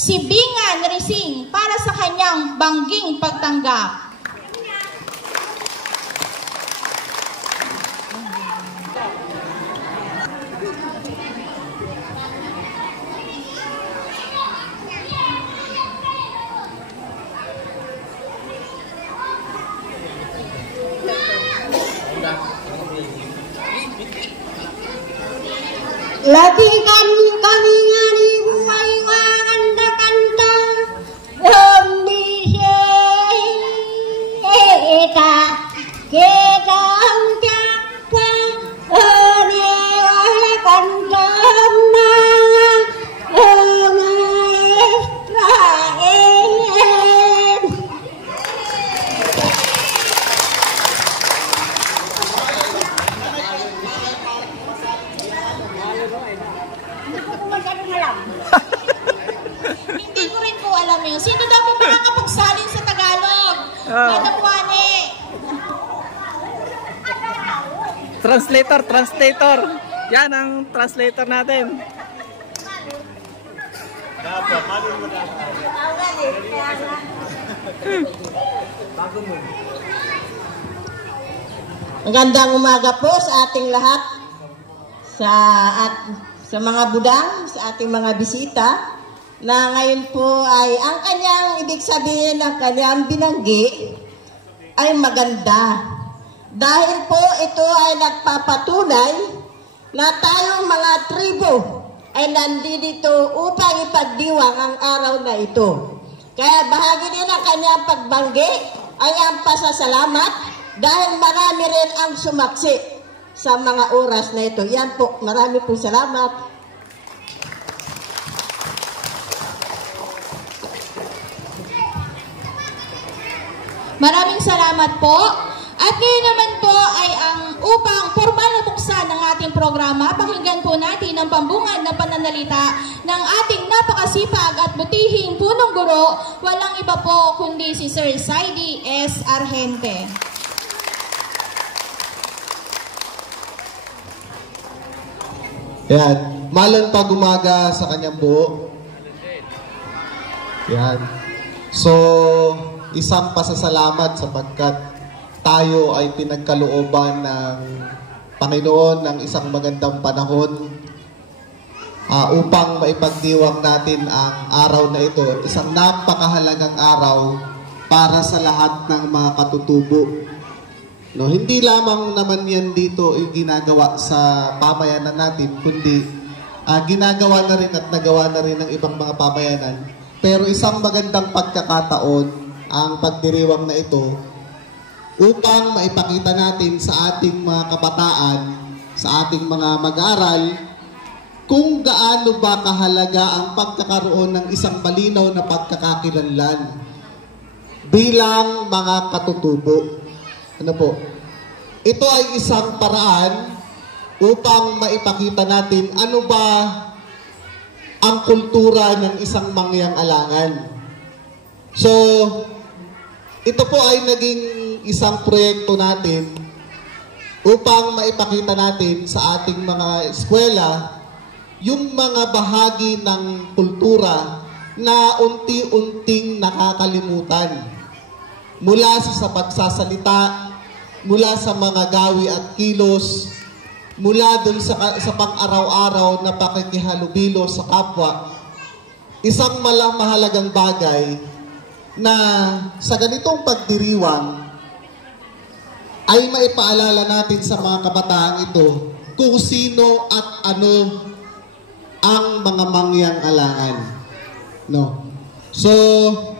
si Bingan Rising para sa kanyang bangging pagtanggap. Lagi kami ngani buhay kanta kita kita ucapka wala kanta Hindi ko rin po alam yun. Sino daw po makakapagsalin sa Tagalog? Madam Juane. Translator. Yan ang translator natin. Magandang umaga po sa ating lahat, sa mga budang, sa ating mga bisita, na ngayon po ay ang kanyang ibig sabihin ng kanyang binanggi ay maganda. Dahil po ito ay nagpapatunay na tayong mga tribo ay nandito upang ipagdiwang ang araw na ito. Kaya bahagi din ng kanyang pagbanggi ay ang pasasalamat dahil marami rin ang sumaksi sa mga oras na ito. Yan po, marami po salamat. Maraming salamat po. At ngayon naman po ay ang upang formal na buksan ng ating programa, pakinggan po natin ang pambungad na pananalita ng ating napakasipag at butihing punong guro, walang iba po kundi si Sir Saidi S. Argente. Yan. Malang pag-umaga sa kanyang buo. Yan. So, isang pasasalamat sapagkat tayo ay pinagkalooban ng Panginoon ng isang magandang panahon upang maipagdiwang natin ang araw na ito. Isang napakahalagang araw para sa lahat ng mga katutubo. No, hindi lamang naman yan dito yung ginagawa sa pamayanan natin, kundi ginagawa na rin at nagawa na rin ng ibang mga pamayanan. Pero isang magandang pagkakataon ang pagdiriwang na ito upang maipakita natin sa ating mga kabataan, sa ating mga mag-aaral, kung gaano ba kahalaga ang pagkakaroon ng isang malinaw na pagkakakilanlan bilang mga katutubo. Ano po? Ito ay isang paraan upang maipakita natin ano ba ang kultura ng isang mangyang alangan. So, ito po ay naging isang proyekto natin upang maipakita natin sa ating mga eskwela yung mga bahagi ng kultura na unti-unting nakakalimutan. Mula sa pagsasalita, mula sa mga gawi at kilos, mula dun sa pang-araw-araw na pakikihalubilo sa kapwa, isang mahalagang bagay na sa ganitong pagdiriwang ay maipaalala natin sa mga kabataang ito kung sino at ano ang mga mangyang alangan. No? So,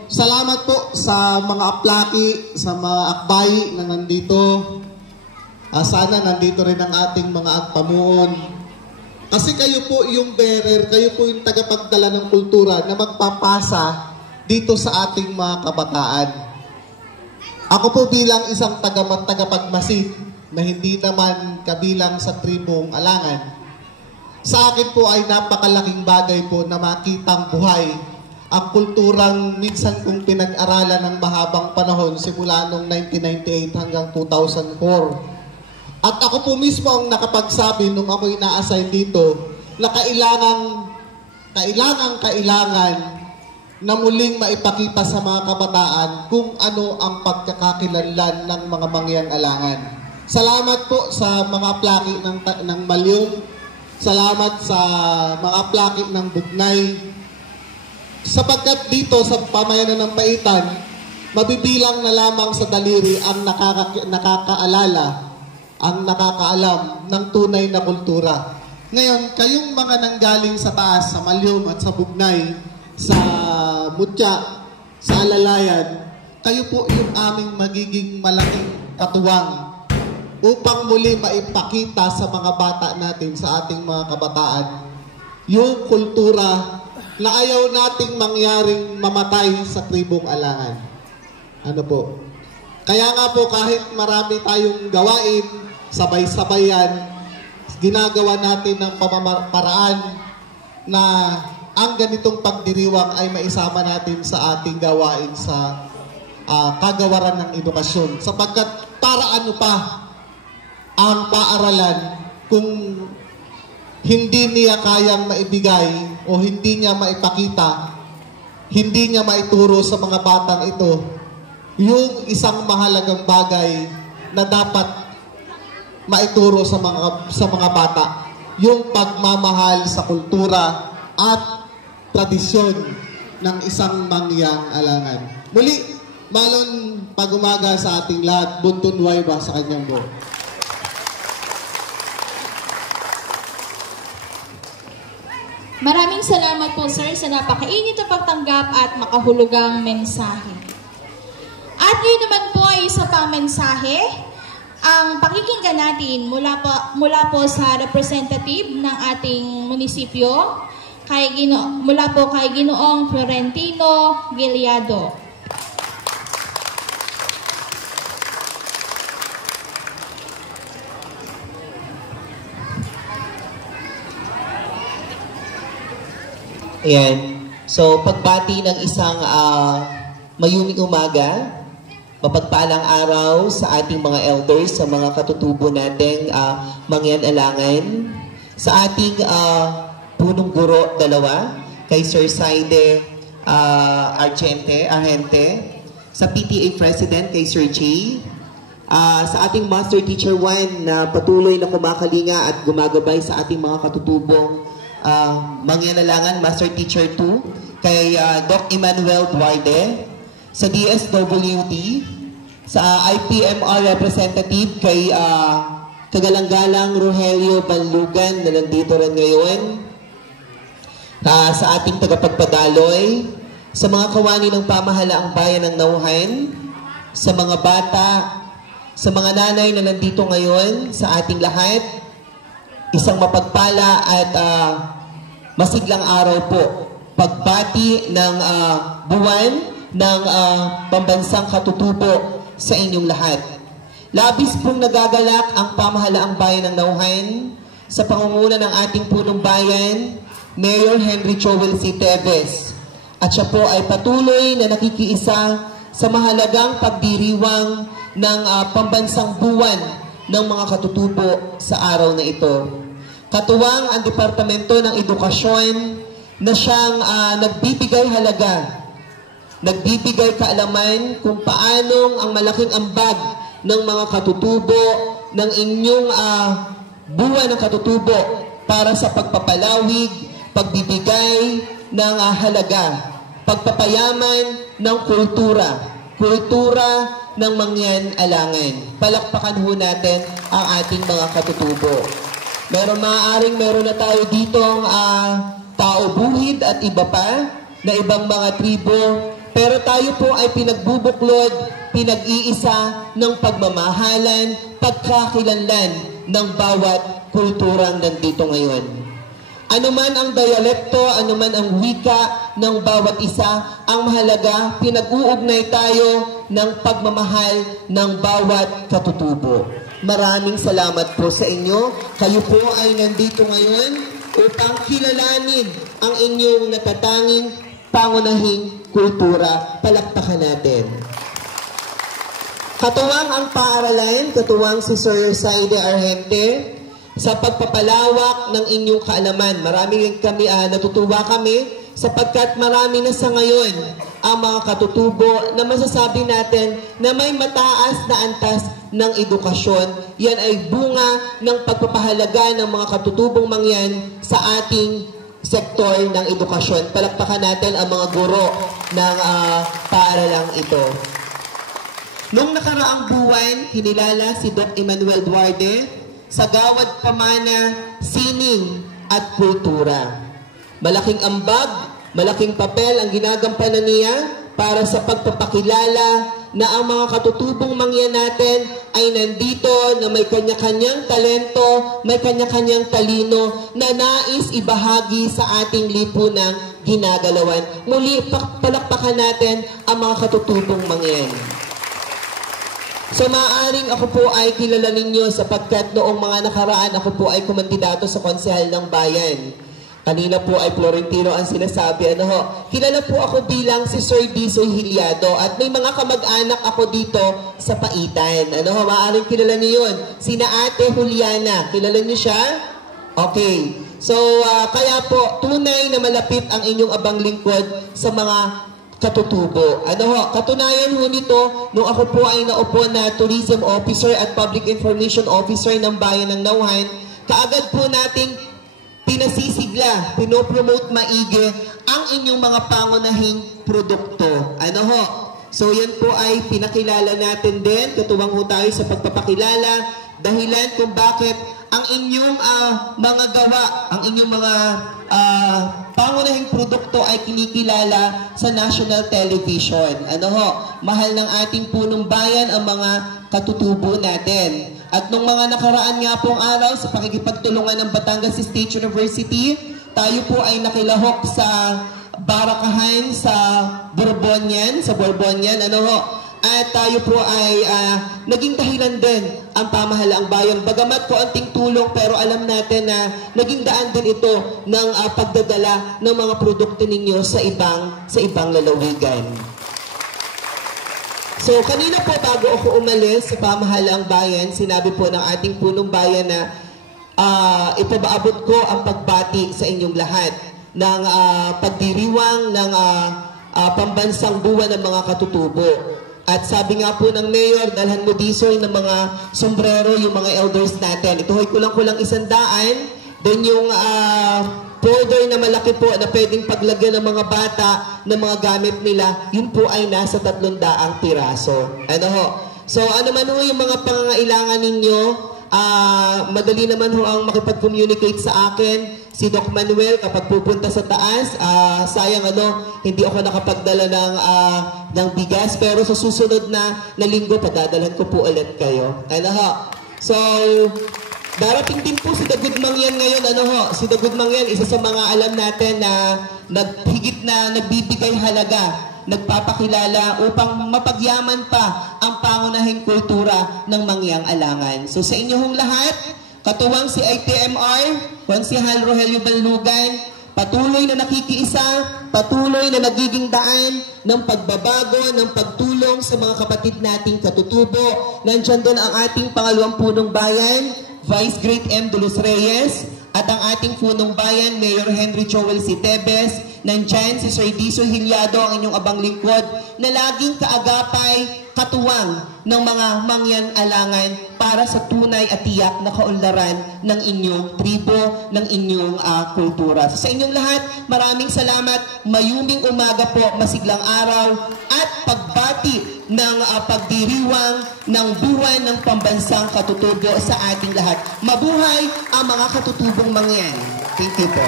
salamat po sa mga aplaki, sa mga akbay na nandito. Sana nandito rin ang ating mga agpamuon. Kasi kayo po yung bearer, kayo po yung tagapagdala ng kultura na magpapasa dito sa ating mga kabataan. Ako po bilang isang tagapagmasid na hindi naman kabilang sa tribong alangan, sa akin po ay napakalaking bagay po na makitang buhay ang kulturang minsan kong pinag-aralan ng mahabang panahon simula noong 1998 hanggang 2004. At ako po mismo ang nakapagsabi nung ako ina-assign dito na kailangan na muling maipakita sa mga kabataan kung ano ang pagkakakilanlan ng mga mangyang-alangan. Salamat po sa mga plaki ng Malyum. Salamat sa mga plaki ng Bugnay. Sapagkat dito sa pamayanan ng Paitan, mabibilang na lamang sa daliri ang nakakaalala, ang nakakaalam ng tunay na kultura. Ngayon, kayong mga nanggaling sa taas, sa Malyum at sa Bugnay, sa Mutya, sa Alalayan, kayo po yung aming magiging malaking katuwang upang muli maipakita sa mga bata natin, sa ating mga kabataan, yung kultura na ayaw nating mangyaring mamatay sa tribong alangan. Ano po? Kaya nga po kahit marami tayong gawain, sabay-sabayan, ginagawa natin ng pamamaraan na ang ganitong pagdiriwang ay maisama natin sa ating gawain sa kagawaran ng edukasyon. Sapagkat para ano pa ang paaralan kung hindi niya kayang maibigay o hindi niya maipakita, hindi niya maituro sa mga batang ito yung isang mahalagang bagay na dapat maituro sa mga bata, yung pagmamahal sa kultura at tradisyon ng isang mangyang-alangan. Muli, malon pag-umaga sa ating lahat, buntun wayba sa kanyang buo. Maraming salamat po, sir, sa napakainit na pagtanggap at makahulugang mensahe. At ngayon naman po ay isa pang mensahe ang pakikinggan natin mula po sa representative ng ating munisipyo, mula po kay Ginoong Florentino Gileado. Ayan. So, pagbati ng isang mayuming umaga, mapagpalang araw sa ating mga elders, sa mga katutubo nating mangyan-alangan, sa ating punong guro dalawa, kay Sir Saide Argente, sa PTA President kay Sir Jay, sa ating Master Teacher 1 na patuloy na kumakalinga at gumagabay sa ating mga katutubong mangyan-alangan, Master Teacher 2, kay Doc Emmanuel Duarte, sa DSWD, sa IPMR representative kay Kagalang-galang Rogelio Banlugan na nandito rin ngayon, sa ating tagapagpadaloy, sa mga kawani ng pamahalaang bayan ng Nauhan, sa mga bata, sa mga nanay na nandito ngayon, sa ating lahat, isang mapagpala at masiglang araw po. Pagbati ng buwan ng pambansang katutubo sa inyong lahat. Labis pong nagagalak ang pamahalaang bayan ng Nauhan sa pangunguna ng ating punong bayan, Mayor Henry Joel C. Teves. At siya po ay patuloy na nakikiisa sa mahalagang pagdiriwang ng pambansang buwan ng mga katutubo sa araw na ito. Katuwang ang Departamento ng Edukasyon na siyang nagbibigay halaga, nagbibigay kaalaman kung paanong ang malaking ambag ng mga katutubo ng inyong buwan ng katutubo para sa pagpapalawig, pagbibigay ng halaga, pagpapayaman ng kultura ng mangyan-alangan. Palakpakan ho natin ang ating mga katutubo. Meron na tayo ditong tao buhid at iba pa na ibang mga tribo, pero tayo po ay pinagbubuklod, pinag-iisa ng pagmamahalan, pagkakilanlan ng bawat kulturang nandito ngayon. Anuman ang dialekto, anuman ang wika ng bawat isa, ang mahalaga, pinag-uugnay tayo ng pagmamahal ng bawat katutubo. Maraming salamat po sa inyo. Kayo po ay nandito ngayon upang kilalanin ang inyong natatanging pangunahing kultura. Palakpakan natin. Katuwang ang paaralan, katuwang si Sir Saide Argente, sa pagpapalawak ng inyong kaalaman. Maraming natutuwa kami sapagkat marami na sa ngayon ang mga katutubo na masasabi natin na may mataas na antas ng edukasyon. Yan ay bunga ng pagpapahalaga ng mga katutubong mangyan sa ating sektor ng edukasyon. Palakpakan natin ang mga guro ng paaralang ito. Noong nakaraang buwan, kinilala si Doc Emmanuel Duarte sa Gawad Pamana, Sining at Kultura. Malaking ambag, malaking papel ang ginagampanan niya para sa pagpapakilala na ang mga katutubong mangyan natin ay nandito na may kanya-kanyang talento, may kanya-kanyang talino na nais ibahagi sa ating lipunang ginagalawan. Muli, palakpakan natin ang mga katutubong mangyan. So maaaring ako po ay kilala ninyo sapagkat noong mga nakaraan ako po ay kumandidato sa konsehal ng bayan. Kanina po ay Florentino ang sinasabi. Kilala po ako bilang si Sir Disoy Hilyado at may mga kamag-anak ako dito sa Paitan. Maaaring kilala niyo yun. Sina Ate Juliana. Kilala niyo siya? Okay. So kaya po tunay na malapit ang inyong abang lingkod sa mga katutubo. Katunayan ho nito, nung ako po ay naupo na Tourism Officer at Public Information Officer ng Bayan ng Nauhan, kaagad po nating pinasisigla, pinopromote maigi ang inyong mga pangunahing produkto. So yan po ay pinakilala natin din, katuwang ho tayo sa pagpapakilala, dahilan kung bakit ang inyong mga gawa, ang inyong mga pangunahing produkto ay kinikilala sa national television. Mahal ng ating punong bayan ang mga katutubo natin. At nung mga nakaraan nga pong araw sa pakikipagtulungan ng Batangas State University, tayo po ay nakilahok sa barakahan sa Borbonian, at tayo po ay naging dahilan din ang pamahalaang bayan. Bagamat po anting tulong, pero alam natin na naging daan din ito ng pagdadala ng mga produkto ninyo sa ibang lalawigan. So kanina po bago ako umalis sa pamahalaang bayan, sinabi po ng ating punong bayan na ipabaabot ko ang pagbati sa inyong lahat ng pagdiriwang ng pambansang buwan ng mga katutubo. At sabi nga po ng Mayor, dalhan mo Disoy ng mga sombrero yung mga elders natin. Ito ay kulang-kulang 100. Then yung folder na malaki po na pwedeng paglagyan ng mga bata ng mga gamit nila, yun po ay nasa 300 piraso. So ano man ho yung mga pangangailangan ninyo, madali naman ho ang makipag-communicate sa akin. Si Doc Manuel, kapag pupunta sa taas, sayang hindi ako nakapagdala ng bigas, pero sa susunod na linggo, padadalhan ko po ulit kayo. So, darating din po si Dagud Mangyan ngayon. Si Dagud Mangyan, isa sa mga alam natin na higit na nagbibigay halaga, nagpapakilala upang mapagyaman pa ang pangunahing kultura ng Mangyang Alangan. So sa inyong lahat, katuwang si ITMR, Konsehal Rogelio Balnugan, patuloy na nakikiisa, patuloy na nagiging daan ng pagbabago, ng pagtulong sa mga kapatid nating katutubo. Nandiyan doon ang ating pangalawang punong bayan, Vice Great M. Dulos Reyes, at ang ating punong bayan, Mayor Henry Joel C. Tebes. Nandiyan si Sir Disoy Hilyado, ang inyong abang lingkod, na laging kaagapay, katuwang ng mga Mangyan Alangan para sa tunay at tiyak na kaunlaran ng inyong tribo, ng inyong kultura. So, sa inyong lahat, maraming salamat. Mayuming umaga po, masiglang araw, at pagbati ng pagdiriwang ng buwan ng pambansang katutubo sa ating lahat. Mabuhay ang mga katutubong Mangyan. Thank you po.